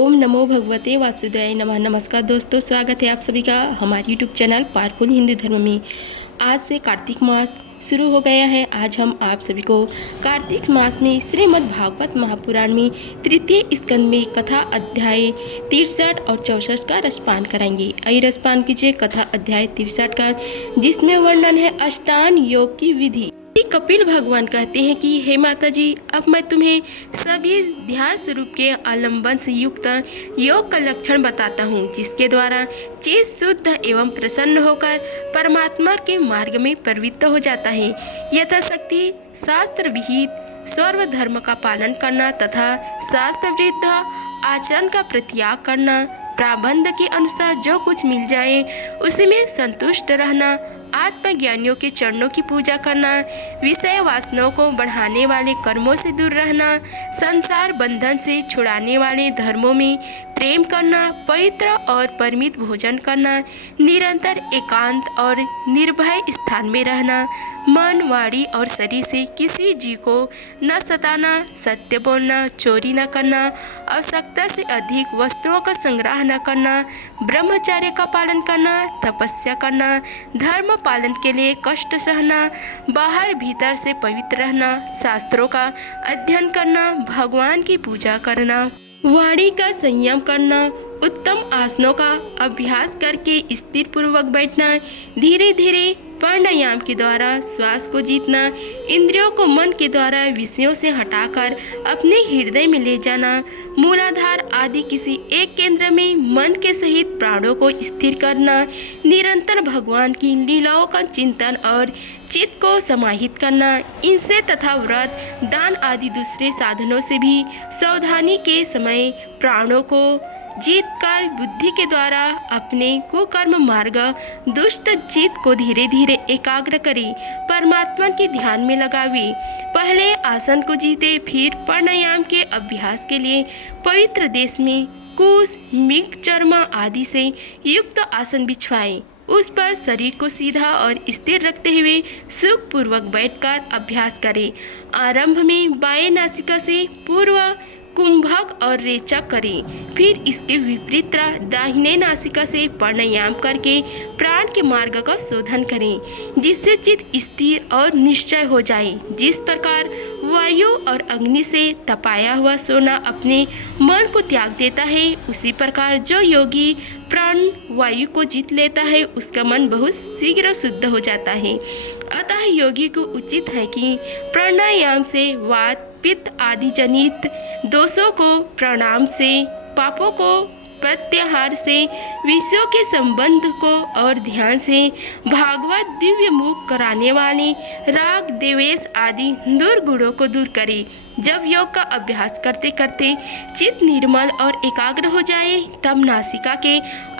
ओम नमो भगवते वासुदेवाय नमः। नमस्कार दोस्तों, स्वागत है आप सभी का हमारे यूट्यूब चैनल पावरफुल हिंदू धर्म में। आज से कार्तिक मास शुरू हो गया है। आज हम आप सभी को कार्तिक मास में श्रीमद् भागवत महापुराण में तृतीय स्कंद में कथा अध्याय 63 और 64 का रसपान कराएंगे। आइए रसपान कीजिए कथा अध्याय 63 का, जिसमें वर्णन है अष्टांग योग की विधि। कपिल भगवान कहते हैं कि हे माता जी, अब मैं तुम्हें सभी ध्यान स्वरूप के आलम्बन से युक्त योग का लक्षण बताता हूँ, जिसके द्वारा चित्त शुद्ध एवं प्रसन्न होकर परमात्मा के मार्ग में प्रवृत्त हो जाता है। यथाशक्ति शास्त्र विहित सर्व धर्म का पालन करना तथा शास्त्र विरुद्ध आचरण का परित्याग करना, प्राबंध के अनुसार जो कुछ मिल जाए उसी में संतुष्ट रहना, आत्मज्ञानियों के चरणों की पूजा करना, विषय वासनाओं को बढ़ाने वाले कर्मों से दूर रहना, संसार बंधन से छुड़ाने वाले धर्मों में प्रेम करना, पवित्र और परिमित भोजन करना, निरंतर एकांत और निर्भय स्थान में रहना, मन, वाणी और शरीर से किसी जीव को न सताना, सत्य बोलना, चोरी न करना, आवश्यकता से अधिक वस्तुओं का संग्रह न करना, ब्रह्मचर्य का पालन करना, तपस्या करना, धर्म पालन के लिए कष्ट सहना, बाहर भीतर से पवित्र रहना, शास्त्रों का अध्ययन करना, भगवान की पूजा करना, वाणी का संयम करना, उत्तम आसनों का अभ्यास करके स्थिर पूर्वक बैठना, धीरे धीरे प्राणायाम के द्वारा श्वास को जीतना, इंद्रियों को मन के द्वारा विषयों से हटाकर अपने हृदय में ले जाना, मूलाधार आदि किसी एक केंद्र में मन के सहित प्राणों को स्थिर करना, निरंतर भगवान की लीलाओं का चिंतन और चित्त को समाहित करना, इनसे तथा व्रत, दान आदि दूसरे साधनों से भी सावधानी के समय प्राणों को जीत कर बुद्धि के द्वारा अपने कुकर्म मार्ग दुष्ट चित्त को धीरे धीरे एकाग्र करे, परमात्मा के ध्यान में लगावे। पहले आसन को जीते, फिर प्राणायाम के अभ्यास के लिए पवित्र देश में कुश, मृग चर्म आदि से युक्त आसन बिछवाए। उस पर शरीर को सीधा और स्थिर रखते हुए सुखपूर्वक बैठकर अभ्यास करें। आरंभ में बाएं नासिका से पूर्व कुंभक और रेचक करें, फिर इसके विपरीत दाहिने नासिका से प्राणायाम करके प्राण के मार्ग का शोधन करें, जिससे चित्त स्थिर और निश्चय हो जाए। जिस प्रकार वायु और अग्नि से तपाया हुआ सोना अपने मन को त्याग देता है, उसी प्रकार जो योगी प्राण वायु को जीत लेता है, उसका मन बहुत शीघ्र शुद्ध हो जाता है। अतः योगी को उचित है कि प्राणायाम से वात, पित्त आदि जनित दोषों को प्रणाम से, पापों को प्रत्याहार से, विषयों के संबंध को और ध्यान से, भागवत दिव्य मुख कराने वाले राग, द्वेष आदि दुर्गुणों को दूर करे। जब योग का अभ्यास करते करते चित्त निर्मल और एकाग्र हो जाए, तब नासिका के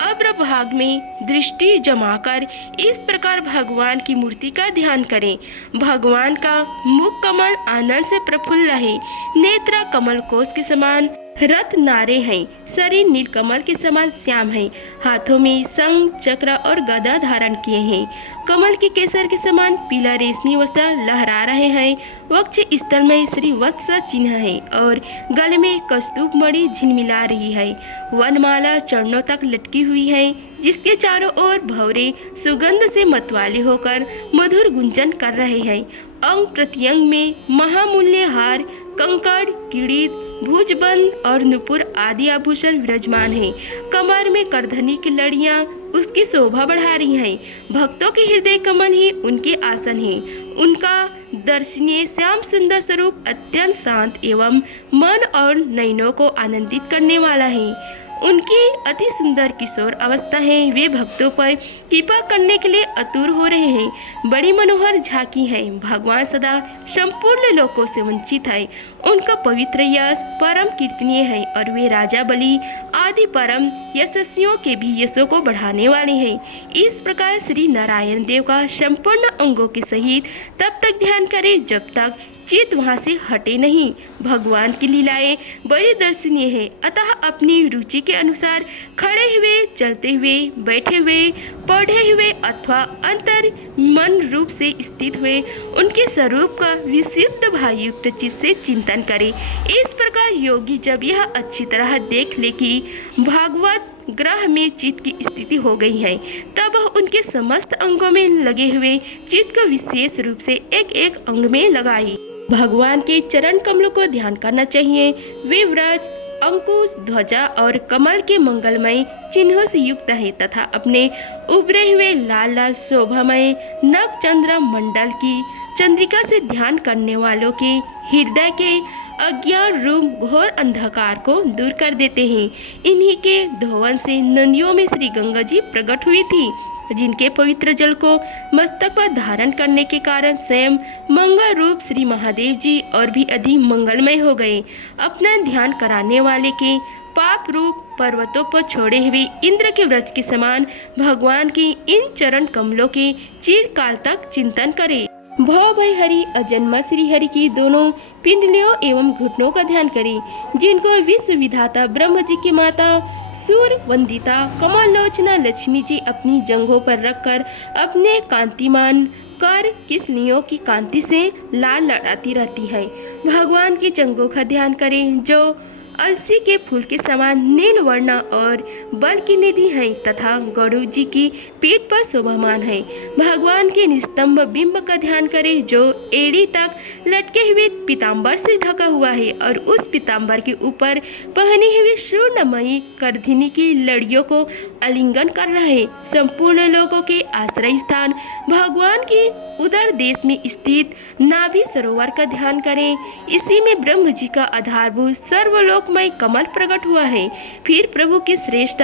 अग्र भाग में दृष्टि जमाकर इस प्रकार भगवान की मूर्ति का ध्यान करें। भगवान का मुख कमल आनंद से प्रफुल्ल है, नेत्र कमल कोश के समान रत्न नारे हैं, शरीर नीलकमल के समान श्याम है, हाथों में शंख, चक्र और गदा धारण किए हैं, कमल के केसर के समान पीला रेशमी वस्त्र लहरा रहे हैं, वक्ष स्थल में श्री वत्स चिन्ह है और गले में कस्तूप मणि झिलमिला रही है। वनमाला चरणों तक लटकी हुई है, जिसके चारों ओर भंवरे सुगंध से मतवाले होकर मधुर गुंजन कर रहे हैं। अंग प्रत्यंग में महामूल्य हार, कंकड़, किरीट, भुजबंद और नुपुर आदि आभूषण विराजमान हैं। कमर में करधनी की लड़ियां उसकी शोभा बढ़ा रही हैं। भक्तों के हृदय कमल ही उनके आसन है। उनका दर्शनीय श्याम सुंदर स्वरूप अत्यंत शांत एवं मन और नयनों को आनंदित करने वाला है। उनकी अति सुंदर किशोर अवस्था है। वे भक्तों पर कृपा करने के लिए आतुर हो रहे हैं। बड़ी मनोहर झांकी है। भगवान सदा संपूर्ण लोकों से वंचित है। उनका पवित्र यश परम कीर्तनीय है और वे राजा बलि आदि परम यशस्वियों के भी यशों को बढ़ाने वाले हैं। इस प्रकार श्री नारायण देव का संपूर्ण अंगों के सहित तब तक ध्यान करें जब तक चित्त वहाँ से हटे नहीं। भगवान की लीलाएं बड़ी दर्शनीय है, अतः अपनी रुचि के अनुसार खड़े हुए, चलते हुए, बैठे हुए, पढ़े हुए अथवा अंतर मन रूप से स्थित हुए उनके स्वरूप का विशुद्ध भावयुक्त चित्त से चिंतन करे। इस प्रकार योगी जब यह अच्छी तरह देख ले कि भागवत ग्रह में चित्त की स्थिति हो गई है, तब वह उनके समस्त अंगों में लगे हुए चित्त को विशेष रूप से एक एक अंग में लगाए। भगवान के चरण कमलों को ध्यान करना चाहिए। वे व्रज, अंकुश, ध्वजा और कमल के मंगलमय चिन्हों से युक्त है तथा अपने उभरे हुए लाल लाल शोभामय नख चंद्र मंडल की चंद्रिका से ध्यान करने वालों के हृदय के अज्ञान रूप घोर अंधकार को दूर कर देते हैं। इन्हीं के धोवन से नदियों में श्री गंगा जी प्रकट हुई थी, जिनके पवित्र जल को मस्तक पर धारण करने के कारण स्वयं मंगल रूप श्री महादेव जी और भी अधिक मंगलमय हो गए। अपना ध्यान कराने वाले के पाप रूप पर्वतों पर छोड़े हुए इंद्र के व्रज के समान भगवान की इन चरण कमलों के चिरकाल तक चिंतन करे। भव भय हरि अजन्मा श्री हरि की दोनों पिंडलियों एवं घुटनों का ध्यान करें, जिनको विश्व विधाता ब्रह्म जी की माता सूर्य वंदिता कमल लोचना लक्ष्मी जी अपनी जंघों पर रखकर अपने कांतिमान कर किसलियों की कांति से लाल लड़ाती रहती है। भगवान की जंघों का ध्यान करें, जो अलसी के फूल के समान नील वर्ण और बल की निधि है तथा गरुड़ जी की पीठ पर शोभामान है। भगवान के निस्तंभ बिंब का ध्यान करें, जो एड़ी तक लटके हुए पीताम्बर से ढका हुआ है और उस पीताम्बर के ऊपर पहनी हुई स्वर्णमयी करधिनी की लड़ियों को आलिंगन कर रहा है। संपूर्ण लोगों के आश्रय स्थान भगवान की उदर देश में स्थित नाभि सरोवर का ध्यान करें। इसी में ब्रह्म जी का आधारभूत सर्वलोकमय कमल प्रकट हुआ है। फिर प्रभु के श्रेष्ठ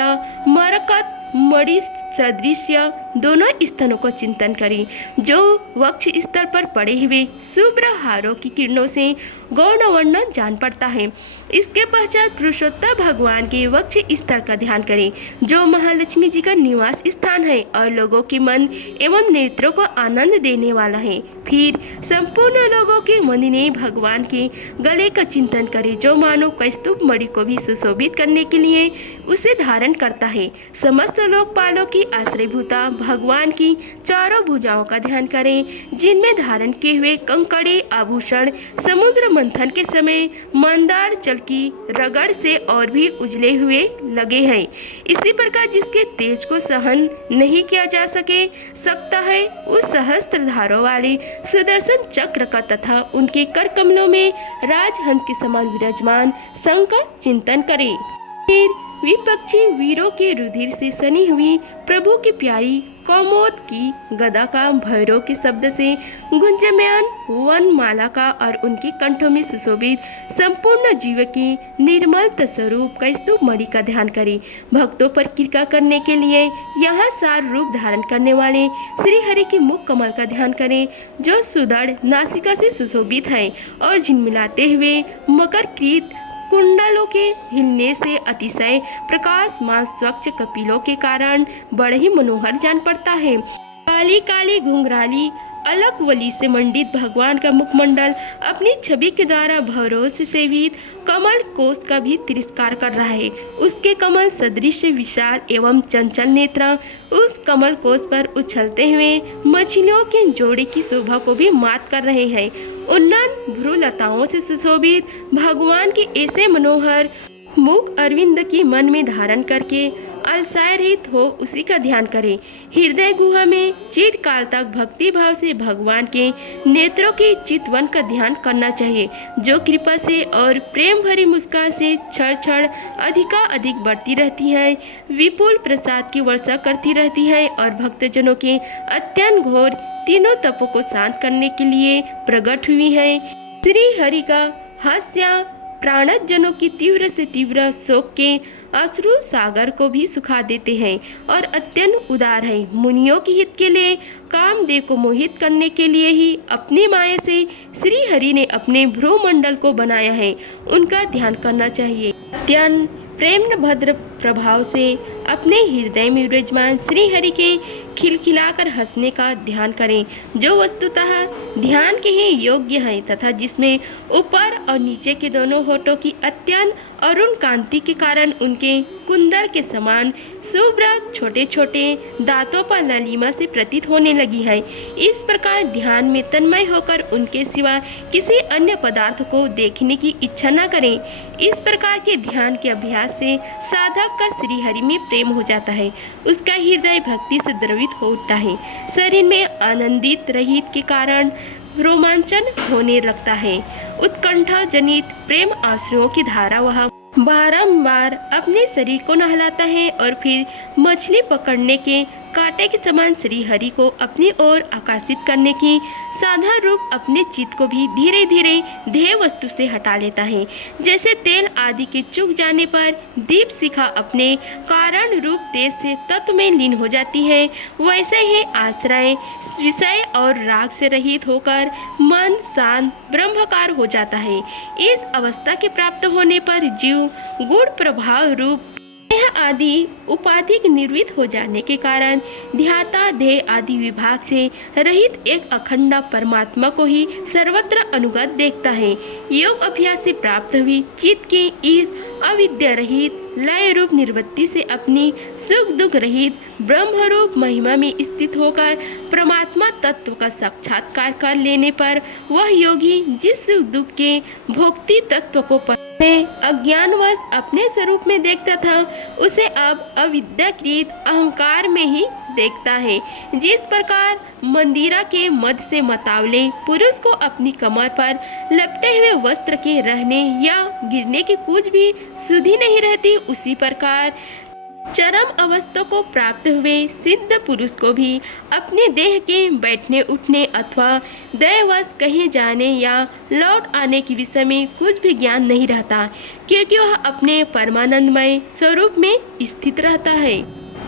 मरकत मणि सदृश्य दोनों स्तनों को चिंतन करें, जो वक्ष स्थल पर पड़े हुए शुभ्र हारों की किरणों से गौण वर्ण जान पड़ता है। इसके पश्चात पुरुषोत्तम भगवान के वक्ष स्थल का ध्यान करें, जो महालक्ष्मी जी का निवास स्थान है और लोगों के मन एवं नेत्रों को आनंद देने वाला है। फिर संपूर्ण लोगों के मन ने भगवान के गले का चिंतन करें, जो मानो कौस्तुभ मणि को भी सुशोभित करने के लिए उसे धारण करता है। समस्त लोकपालों की आश्रयभूता भगवान की चारों भुजाओं का ध्यान करें, जिनमें धारण किए हुए कंकड़े आभूषण समुद्र मंथन के समय मंदार जल की रगड़ से और भी उजले हुए लगे हैं। इसी प्रकार जिसके तेज को सहन नहीं किया जा सकता है, उस सहस्त्र धारों वाले सुदर्शन चक्र का तथा उनके कर कमलों में राजहंस के समान विराजमान शंख का चिंतन करें। फिर विपक्षी वीरों के रुधिर से सनी हुई प्रभु की प्यारी कौमोद की गदा का भैरव के शब्द से गुंजयमान वन माला का और उनके कंठों में सुशोभित संपूर्ण जीव के निर्मल स्वरूप कौस्तुभ मणि का ध्यान करें। भक्तों पर कृपा करने के लिए यहाँ सार रूप धारण करने वाले श्री हरि के मुख कमल का ध्यान करें, जो सुदृढ़ नासिका से सुशोभित है और झिलमिलाते हुए मकरकृत कुंडलों के हिलने से अतिशय प्रकाशमान स्वच्छ कपिलों के कारण बड़े ही मनोहर जान पड़ता है। काली काली घुंघराली अलग वली से मंडित भगवान का मुखमंडल अपनी छवि के द्वारा भैरव से सेवित कमल कोष का भी तिरस्कार कर रहा है। उसके कमल सदृश विशाल एवं चंचल नेत्र उस कमल कोष पर उछलते हुए मछलियों के जोड़े की शोभा को भी मात कर रहे हैं। उन्नत भ्रूलताओं से सुशोभित भगवान के ऐसे मनोहर मुख अरविंद की मन में धारण करके अलसाय रहित हो उसी का ध्यान करें। हृदय गुहा में चिरकाल तक भक्ति भाव से भगवान के नेत्रों के चितवन का ध्यान करना चाहिए, जो कृपा से और प्रेम भरी मुस्कान से क्षण क्षण अधिक बढ़ती रहती है, विपुल प्रसाद की वर्षा करती रहती है और भक्तजनों के अत्यंत घोर तीनों तपों को शांत करने के लिए प्रकट हुई है। श्री हरि का हास्य प्राणत जनों की तीव्र से तीव्र शोक के अश्रु सागर को भी सुखा देते हैं और अत्यंत उदार है। मुनियों के हित के लिए कामदेव को मोहित करने के लिए ही अपनी माया से श्री हरि ने अपने भ्रूमंडल को बनाया है, उनका ध्यान करना चाहिए। अत्यंत प्रेम भद्र प्रभाव से अपने हृदय में विराजमान श्री हरि के खिलखिलाकर हंसने का ध्यान करें, जो वस्तुतः ध्यान के ही योग्य है तथा जिसमें ऊपर और नीचे के दोनों होठों की अत्यंत अरुण कांति के कारण उनके कुंदर के समान शुभ्र छोटे छोटे दांतों पर ललिमा से प्रतीत होने लगी है। इस प्रकार ध्यान में तन्मय होकर उनके सिवा किसी अन्य पदार्थ को देखने की इच्छा न करें। इस प्रकार के ध्यान के अभ्यास से साधक का श्री हरि में प्रेम हो जाता है, उसका हृदय भक्ति से द्रवित हो उठता है, शरीर में आनंदित रहित के कारण रोमांचन होने लगता है। उत्कंठा जनित प्रेम आंसुओं की धारा वह बारंबार अपने शरीर को नहलाता है और फिर मछली पकड़ने के कांटे के समान श्री हरि को अपनी ओर आकर्षित करने की साधारण रूप अपने चित्त को भी धीरे धीरे ध्येय वस्तु से हटा लेता है। जैसे तेल आदि के चूक जाने पर दीप शिखा अपने कारण रूप तेज से तत्व में लीन हो जाती है, वैसे ही आश्रय विषय और राग से रहित होकर मन शांत ब्रह्माकार हो जाता है। इस अवस्था के प्राप्त होने पर जीव गुण प्रभाव रूप देह आदि उपाधि निर्वृत्त हो जाने के कारण ध्याता देह आदि विभाग से रहित एक अखंड परमात्मा को ही सर्वत्र अनुगत देखता है। योग अभ्यास से प्राप्त हुई चित्त की इस अविद्या रहित लय रूप निर्वृत्ति से अपनी सुख दुख रहित ब्रह्म रूप महिमा में स्थित होकर परमात्मा तत्व का साक्षात्कार कर लेने पर वह योगी जिस सुख दुख के भोक्ति तत्व को अज्ञानवश अपने स्वरूप में देखता था, उसे अब अविद्याकृत अहंकार में ही देखता है। जिस प्रकार मंदिरा के मध्य से मतावले पुरुष को अपनी कमर पर लपटे हुए वस्त्र के रहने या गिरने की कुछ भी सुधि नहीं रहती, उसी प्रकार चरम अवस्था को प्राप्त हुए सिद्ध पुरुष को भी अपने देह के बैठने उठने अथवा दैवश कहीं जाने या लौट आने के विषय में कुछ भी ज्ञान नहीं रहता, क्योंकि वह अपने परमानंदमय स्वरूप में स्थित रहता है।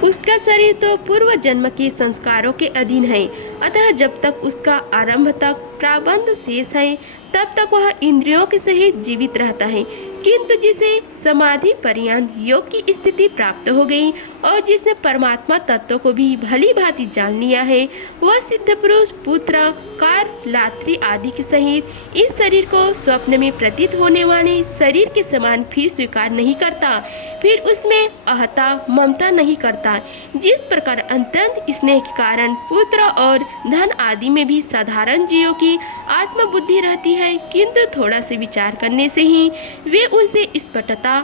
उसका शरीर तो पूर्व जन्म के संस्कारों के अधीन है, अतः जब तक उसका आरंभ तक प्राबंध शेष है तब तक वह इंद्रियों के सहित जीवित रहता है। किंतु जिसे समाधि पर्यंत योग की स्थिति प्राप्त हो गई और जिसने परमात्मा तत्व को भी भली भांति जान लिया है, वह सिद्ध पुरुष पुत्र कार लात्री आदि के सहित इस शरीर को स्वप्न में प्रतीत होने वाले शरीर के समान फिर स्वीकार नहीं करता, फिर उसमें अहता ममता नहीं करता। जिस प्रकार अत्यंत स्नेह के कारण पुत्र और धन आदि में भी साधारण जीवों की आत्मबुद्धि रहती है, किंतु थोड़ा से विचार करने से ही वे उनसे स्पष्टता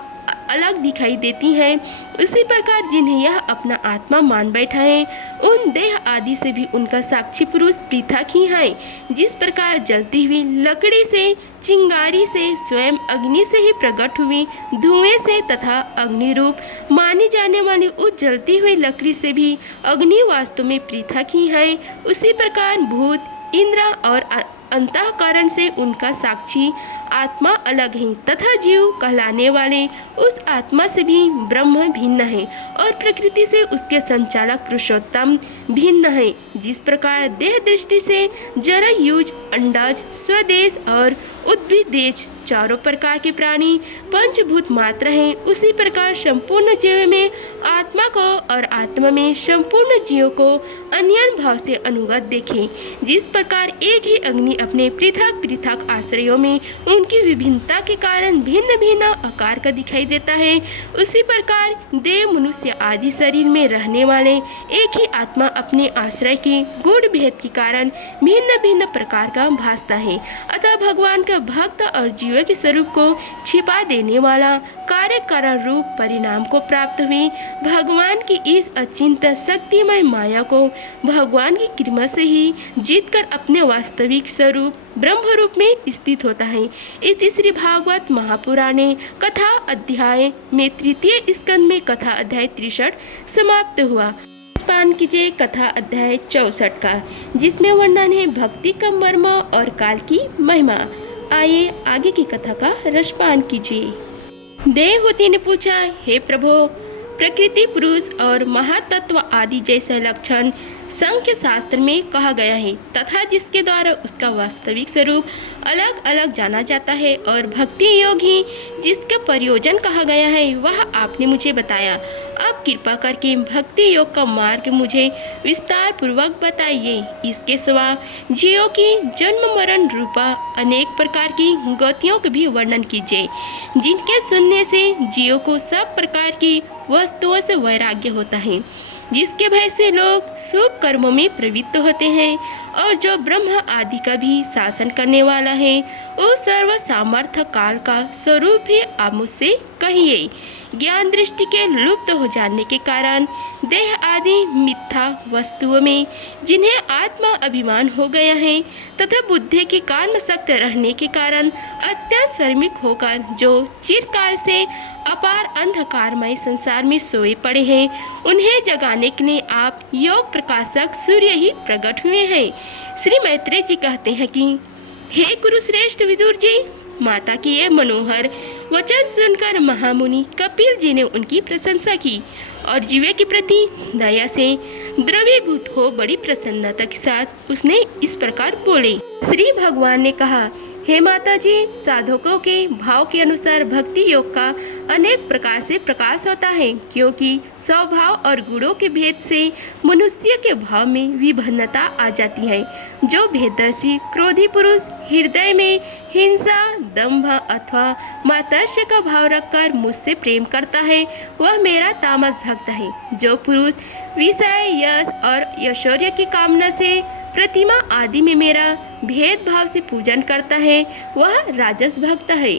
अलग दिखाई देती हैं, उसी प्रकार जिन्हें यह अपना आत्मा मान बैठा है, उन देह आदि से भी उनका साक्षी पुरुष पृथक ही है। जिस प्रकार जलती हुई लकड़ी से, चिंगारी से, स्वयं अग्नि से ही प्रकट हुई धुएं से तथा अग्नि रूप मानी जाने वाली उस जलती हुई लकड़ी से भी अग्नि वास्तव में पृथक ही है, उसी प्रकार भूत इंद्र और अंतःकरण से उनका साक्षी आत्मा अलग है तथा जीव कहलाने वाले उस आत्मा से भी ब्रह्म भिन्न है और प्रकृति से उसके संचालक पुरुषोत्तम भिन्न है। जिस प्रकार देह दृष्टि से जरायुज, अंडज, स्वदेश और उद्भिद देश चारों प्रकार के प्राणी पंचभूत मात्र हैं, उसी प्रकार संपूर्ण जीव में आत्मा को और आत्मा में संपूर्ण जीव को अन्य भाव से अनुगत देखें। जिस प्रकार एक ही अग्नि अपने पृथक पृथक आश्रयों में उनकी विभिन्नता के कारण भिन्न भिन्न आकार का दिखाई देता है, उसी प्रकार देव, मनुष्य आदि शरीर में रहने वाले एक ही आत्मा अपने आश्रय के गुण भेद के कारण भिन्न भिन्न प्रकार का भासता है। अतः भगवान का भक्त और जीव के स्वरूप को छिपा देने वाला कार्य कारण रूप परिणाम को प्राप्त हुई भगवान की इस अचिंत्य शक्तिमय माया को भगवान की कृपा से ही जीतकर अपने वास्तविक स्वरूप ब्रह्म रूप में स्थित होता है। इस श्री भागवत महापुराणे कथा अध्याय में तृतीय स्कंद में कथा अध्याय 63 समाप्त हुआ। पान कीजिए कथा अध्याय 64 का, जिसमें वर्णन है भक्ति का मर्म और काल की महिमा। आइए आगे की कथा का रसपान कीजिए। देवहूति ने पूछा, हे प्रभु, प्रकृति, पुरुष और महातत्व आदि जैसे लक्षण संख्य शास्त्र में कहा गया है तथा जिसके द्वारा उसका वास्तविक स्वरूप अलग अलग जाना जाता है और भक्ति योग ही जिसका प्रयोजन कहा गया है वह आपने मुझे बताया। अब कृपा करके भक्ति योग का मार्ग मुझे विस्तार पूर्वक बताइए। इसके सिवा जीवों की जन्म मरण रूपा अनेक प्रकार की गतियों का भी वर्णन कीजिए, जिनके सुनने से जीवों को सब प्रकार की वस्तुओं से वैराग्य होता है, जिसके भय से लोग शुभ कर्मों में प्रवृत्त होते हैं और जो ब्रह्म आदि का भी शासन करने वाला है, उस सर्व सामर्थ्य काल का स्वरूप भी आप मुझसे कहिए। ज्ञान दृष्टि के लुप्त हो जाने के कारण देह आदि मिथ्या वस्तुओं में जिन्हें आत्मा अभिमान हो गया है तथा बुद्धि के कामशक्त रहने के कारण अत्यंत श्रमिक होकर जो चिरकाल से अपार अंधकारमय संसार में सोए पड़े हैं, उन्हें जगाने के लिए आप योग प्रकाशक सूर्य ही प्रकट हुए हैं। श्री मैत्रेय जी कहते हैं कि हे गुरु श्रेष्ठ विदुर जी, माता की ये मनोहर वचन सुनकर महामुनि कपिल जी ने उनकी प्रशंसा की और जीवे के प्रति दया से द्रवीभूत हो बड़ी प्रसन्नता के साथ उसने इस प्रकार बोले। श्री भगवान ने कहा, हे माता जी, साधकों के भाव के अनुसार भक्ति योग का अनेक प्रकार से प्रकाश होता है, क्योंकि स्वभाव और गुणों के भेद से मनुष्य के भाव में विभिन्नता आ जाती है। जो भेदर्शी क्रोधी पुरुष हृदय में हिंसा, दंभ अथवा मातर्ष्य का भाव रखकर मुझसे प्रेम करता है, वह मेरा तामस भक्त है। जो पुरुष विषय, यश और ऐश्वर्य की कामना से प्रतिमा आदि में मेरा भेदभाव से पूजन करता है, वह राजस भक्त है।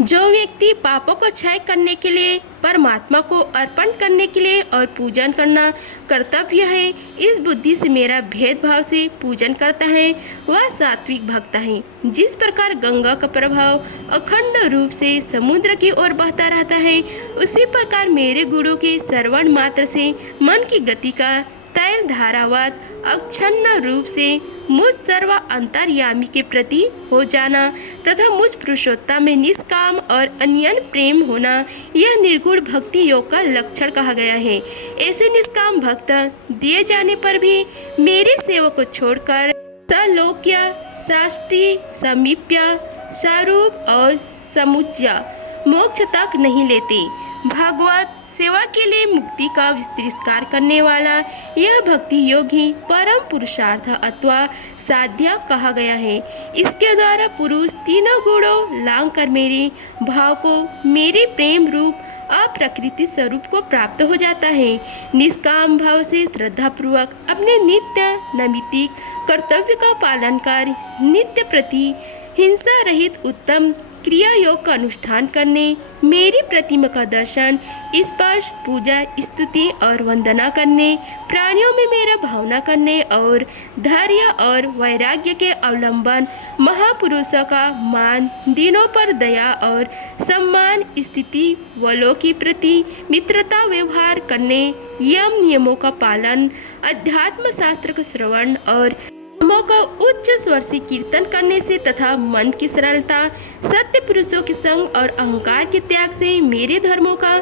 जो व्यक्ति पापों को क्षय करने के लिए, परमात्मा को अर्पण करने के लिए और पूजन करना कर्तव्य है, इस बुद्धि से मेरा भेदभाव से पूजन करता है, वह सात्विक भक्त है। जिस प्रकार गंगा का प्रभाव अखंड रूप से समुद्र की ओर बहता रहता है, उसी प्रकार मेरे गुरु के श्रवण मात्र से मन की गति का तैल धारावत अक्षन्न रूप से मुझ सर्व अंतर्यामी के प्रति हो जाना तथा मुझ पुरुषोत्तम में निष्काम और अन्यन प्रेम होना, यह निर्गुण भक्ति योग का लक्षण कहा गया है। ऐसे निष्काम भक्त दिए जाने पर भी मेरे सेवक को छोड़कर सलोक्य, सृष्टि, समीप्य, स्वरूप और समुच्चय मोक्ष तक नहीं लेते। भागवत सेवा के लिए मुक्ति का तिरस्कार करने वाला यह भक्ति योग ही परम पुरुषार्थ अथवा साध्य कहा गया है। इसके द्वारा पुरुष तीनों गुणों लांग कर मेरे भाव को मेरे प्रेम रूप अप्रकृति स्वरूप को प्राप्त हो जाता है। निष्काम भाव से श्रद्धापूर्वक अपने नित्य नैमित्तिक कर्तव्य का पालन कर नित्य प्रति हिंसा रहित उत्तम क्रिया योग का अनुष्ठान करने, मेरी प्रतिमा का दर्शन, स्पर्श, पूजा, स्तुति और वंदना करने, प्राणियों में मेरा भावना करने और धैर्य और वैराग्य के अवलंबन, महापुरुषों का मान, दीनों पर दया और सम्मान, स्थिति वालों के प्रति मित्रता व्यवहार करने, यम नियमों का पालन, अध्यात्म शास्त्र का श्रवण और धर्मों का उच्च स्वर से कीर्तन करने से तथा मन की सरलता, सत्य पुरुषों के संग और अहंकार के त्याग से मेरे धर्मों का,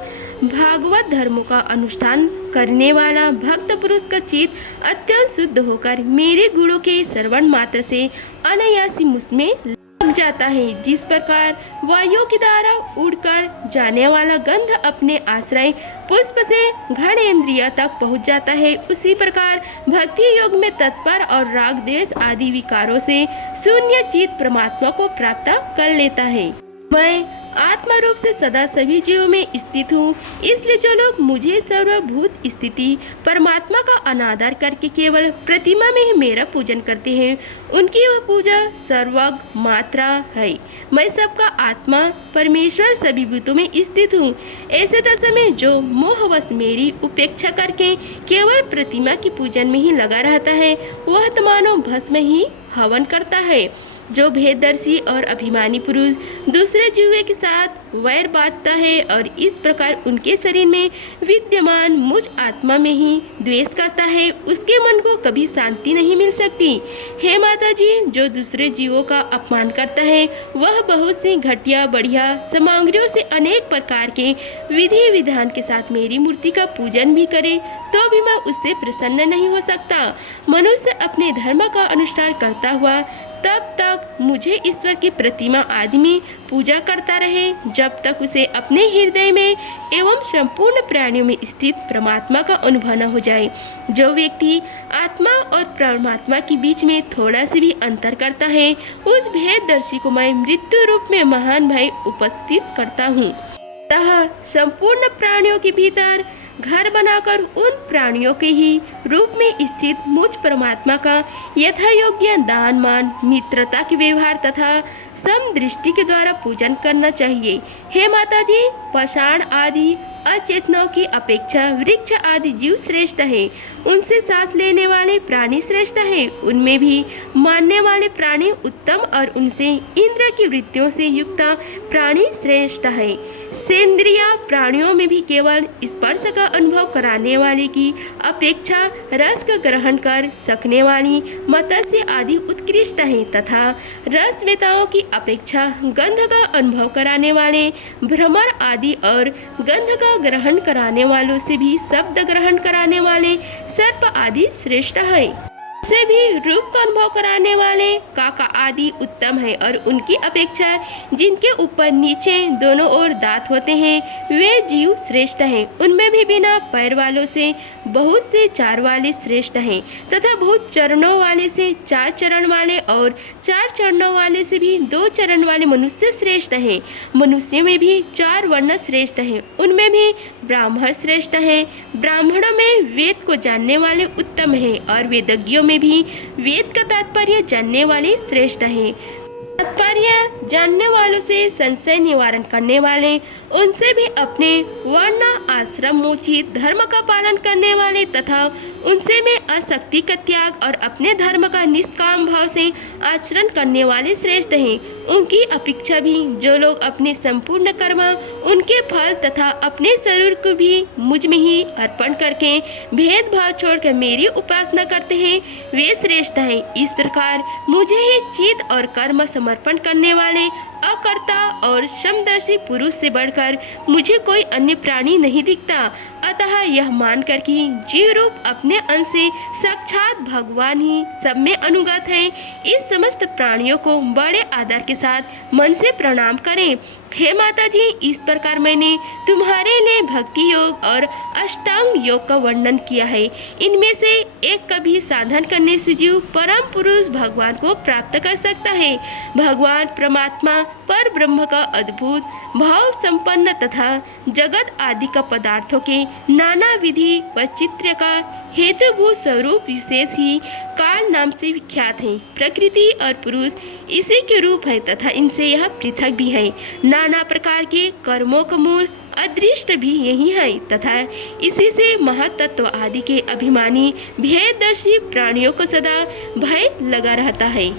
भागवत धर्मों का अनुष्ठान करने वाला भक्त पुरुष का चित्त अत्यंत शुद्ध होकर मेरे गुणों के श्रवण मात्र से अनायासी मुझमें लग जाता है। जिस प्रकार वायु की द्वारा उड़कर जाने वाला गंध अपने आश्रय पुष्प से घन इंद्रिय तक पहुंच जाता है, उसी प्रकार भक्ति योग में तत्पर और राग द्वेष आदि विकारों से शून्य चित्त परमात्मा को प्राप्त कर लेता है। मैं आत्मा रूप से सदा सभी जीवों में स्थित हूँ, इसलिए जो लोग मुझे सर्वभूत स्थिति परमात्मा का अनादर करके केवल प्रतिमा में ही मेरा पूजन करते हैं, उनकी वह पूजा सर्वज्ञ मात्रा है। मैं सबका आत्मा परमेश्वर सभी भूतों में स्थित हूँ। ऐसे दशा में जो मोहवश मेरी उपेक्षा करके केवल प्रतिमा की पूजन में ही लगा रहता है, वह तो मानो भस्म ही हवन करता है। जो भेददर्शी और अभिमानी पुरुष दूसरे जीवों के साथ वैर बांधता है और इस प्रकार उनके शरीर में विद्यमान मुझ आत्मा में ही द्वेष करता है, उसके मन को कभी शांति नहीं मिल सकती। हे माता जी, जो दूसरे जीवों का अपमान करता है वह बहुत सी घटिया बढ़िया सामग्रियों से अनेक प्रकार के विधि विधान के साथ मेरी मूर्ति का पूजन भी करे तो भी मैं उससे प्रसन्न नहीं हो सकता। मनुष्य अपने धर्म का अनुष्ठान करता हुआ तब तक मुझे ईश्वर की प्रतिमा आदि में पूजा करता रहे जब तक उसे अपने हृदय में एवं संपूर्ण प्राणियों में स्थित परमात्मा का अनुभव न हो जाए। जो व्यक्ति आत्मा और परमात्मा के बीच में थोड़ा सा भी अंतर करता है, उस भेददर्शी को मैं मृत्यु रूप में महान भय उपस्थित करता हूँ। संपूर्ण प्राणियों के भीतर घर बनाकर उन प्राणियों के ही रूप में स्थित मुझ परमात्मा का यथा योग्य दान मान मित्रता के व्यवहार तथा समदृष्टि के द्वारा पूजन करना चाहिए। हे माता जी, पाषाण आदि अचेतनों की अपेक्षा वृक्ष आदि जीव श्रेष्ठ है, उनसे सांस लेने वाले प्राणी श्रेष्ठ है, उनमें भी मानने वाले प्राणी उत्तम और उनसे इंद्र की वृत्तियों से युक्त प्राणी श्रेष्ठ है। सेंद्रिय प्राणियों में भी केवल स्पर्श का अनुभव कराने वाले की अपेक्षा रस का ग्रहण कर सकने वाली मत्स्य आदि उत्कृष्ट है तथा रसवेताओं की अपेक्षा गंध का अनुभव कराने वाले भ्रमर आदि और गंध का ग्रहण कराने वालों से भी शब्द ग्रहण कराने वाले सर्प आदि श्रेष्ठ है। से भी रूप का अनुभव कराने वाले काका आदि उत्तम है और उनकी अपेक्षा जिनके ऊपर नीचे दोनों ओर दांत होते हैं वे जीव श्रेष्ठ हैं। उनमें भी बिना पैर वालों से बहुत से चार वाले श्रेष्ठ हैं तथा बहुत चरणों वाले से चार चरण वाले और चार चरणों वाले से भी दो चरण वाले मनुष्य श्रेष्ठ हैं। मनुष्य में भी चार वर्ण श्रेष्ठ हैं, उनमें भी ब्राह्मण श्रेष्ठ हैं। ब्राह्मणों में वेद को जानने वाले उत्तम हैं और वेदज्ञों में भी वेद का तात्पर्य जानने वाले श्रेष्ठ हैं। तात्पर्य जानने वालों से संशय निवारण करने वाले, उनसे भी अपने वर्ण आश्रम मोचित धर्म का पालन करने वाले तथा उनसे में आसक्ति का त्याग और अपने धर्म का निष्काम भाव से आचरण करने वाले श्रेष्ठ हैं। उनकी अपेक्षा भी जो लोग अपने संपूर्ण कर्म उनके फल तथा अपने शरीर को भी मुझ में ही अर्पण करके भेदभाव छोड़कर मेरी उपासना करते हैं वे श्रेष्ठ हैं। इस प्रकार मुझे ही चित और कर्म समर्पण करने वाले अकर्ता और समदर्शी पुरुष से बढ़कर मुझे कोई अन्य प्राणी नहीं दिखता। अतः यह मानकर कि जीव रूप अपने अंश से साक्षात भगवान ही सब में अनुगत है, इस समस्त प्राणियों को बड़े आदर के साथ मन से प्रणाम करें। हे माता जी, इस प्रकार मैंने तुम्हारे लिए भक्ति योग और अष्टांग योग का वर्णन किया है। इनमें से एक का भी साधन करने से जीव परम पुरुष भगवान को प्राप्त कर सकता है। भगवान परमात्मा पर ब्रह्म का अद्भुत भाव संपन्न तथा जगत आदि का पदार्थों के नाना विधि व चित्र का हेतुभूत स्वरूप विशेष ही काल नाम से विख्यात है। प्रकृति और पुरुष इसी के रूप है तथा इनसे यह पृथक भी है। नाना प्रकार के कर्मों का मूल अदृष्ट भी यही है तथा इसी से महातत्व आदि के अभिमानी भेददर्शी प्राणियों को सदा भय लगा रहता है।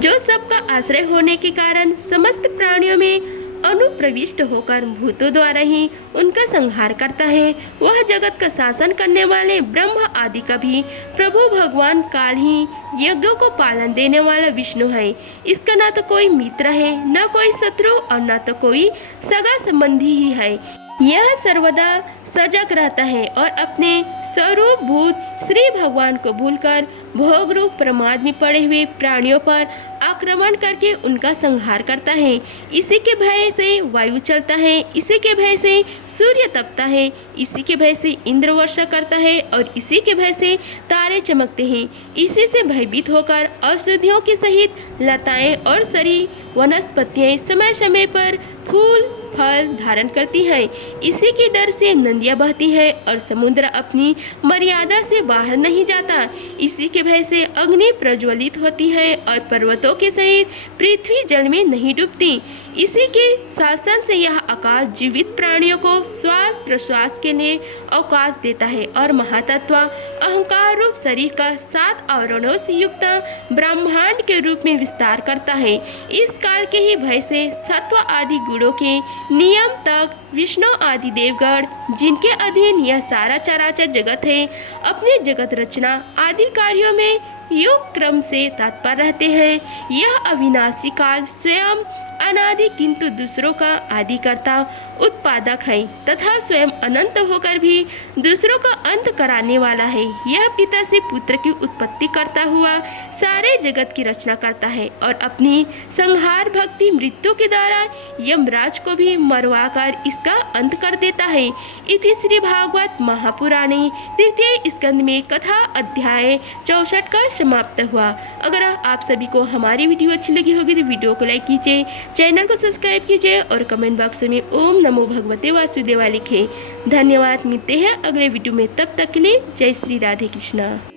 जो सबका आश्रय होने के कारण समस्त प्राणियों में अनुप्रविष्ट होकर भूतों द्वारा ही उनका संहार करता है, वह जगत का शासन करने वाले ब्रह्म आदि का भी प्रभु भगवान काल ही यज्ञों को पालन देने वाला विष्णु है। इसका न तो कोई मित्र है, न कोई शत्रु और न तो कोई सगा संबंधी ही है। यह सर्वदा सजग रहता है और अपने स्वरूप भूत श्री भगवान को भूलकर भोग रूप प्रमाद में पड़े हुए प्राणियों पर आक्रमण करके उनका संहार करता है। इसी के भय से वायु चलता है, इसी के भय से सूर्य तपता है, इसी के भय से इंद्र वर्षा करता है और इसी के भय से तारे चमकते हैं। इसी से भयभीत होकर औषधियों के सहित लताएं और सरी वनस्पतियां समय समय पर फूल फल धारण करती हैं। इसी के डर से नदियां बहती हैं और समुद्र अपनी मर्यादा से बाहर नहीं जाता। इसी के भय से अग्नि प्रज्वलित होती है और पर्वतों के सहित पृथ्वी जल में नहीं डूबती। इसी के शासन से यह आकाश जीवित प्राणियों को श्वास प्रश्वास के लिए अवकाश देता है और महातत्व अहंकार रूप शरीर का 7 आवरणों से युक्त ब्रह्मांड के रूप में विस्तार करता है। इस काल के ही भय से सत्व आदि गुणों के नियम तक विष्णु आदि देवगण, जिनके अधीन यह सारा चराचर जगत है, अपने जगत रचना आदि कार्यों में युग क्रम से तत्पर रहते हैं। यह अविनाशी काल स्वयं अनादि किंतु दूसरों का आदिकर्ता उत्पादक है तथा स्वयं अनंत होकर भी दूसरों का अंत कराने वाला है। यह पिता से पुत्र की उत्पत्ति करता हुआ सारे जगत की रचना करता है और अपनी संहार भक्ति मृत्यु के द्वारा यमराज को भी मरवाकर इसका अंत कर देता है। इति श्री भागवत महापुराणे तृतीय स्कंद में कथा अध्याय 64 का समाप्त हुआ। अगर आप सभी को हमारी वीडियो अच्छी लगी होगी तो वीडियो को लाइक कीजिए, चैनल को सब्सक्राइब कीजिए और कमेंट बॉक्स में ओम नमो भगवते वासुदेवा लिखें। धन्यवाद। मिलते हैं अगले वीडियो में, तब तक के लिए जय श्री राधे कृष्णा।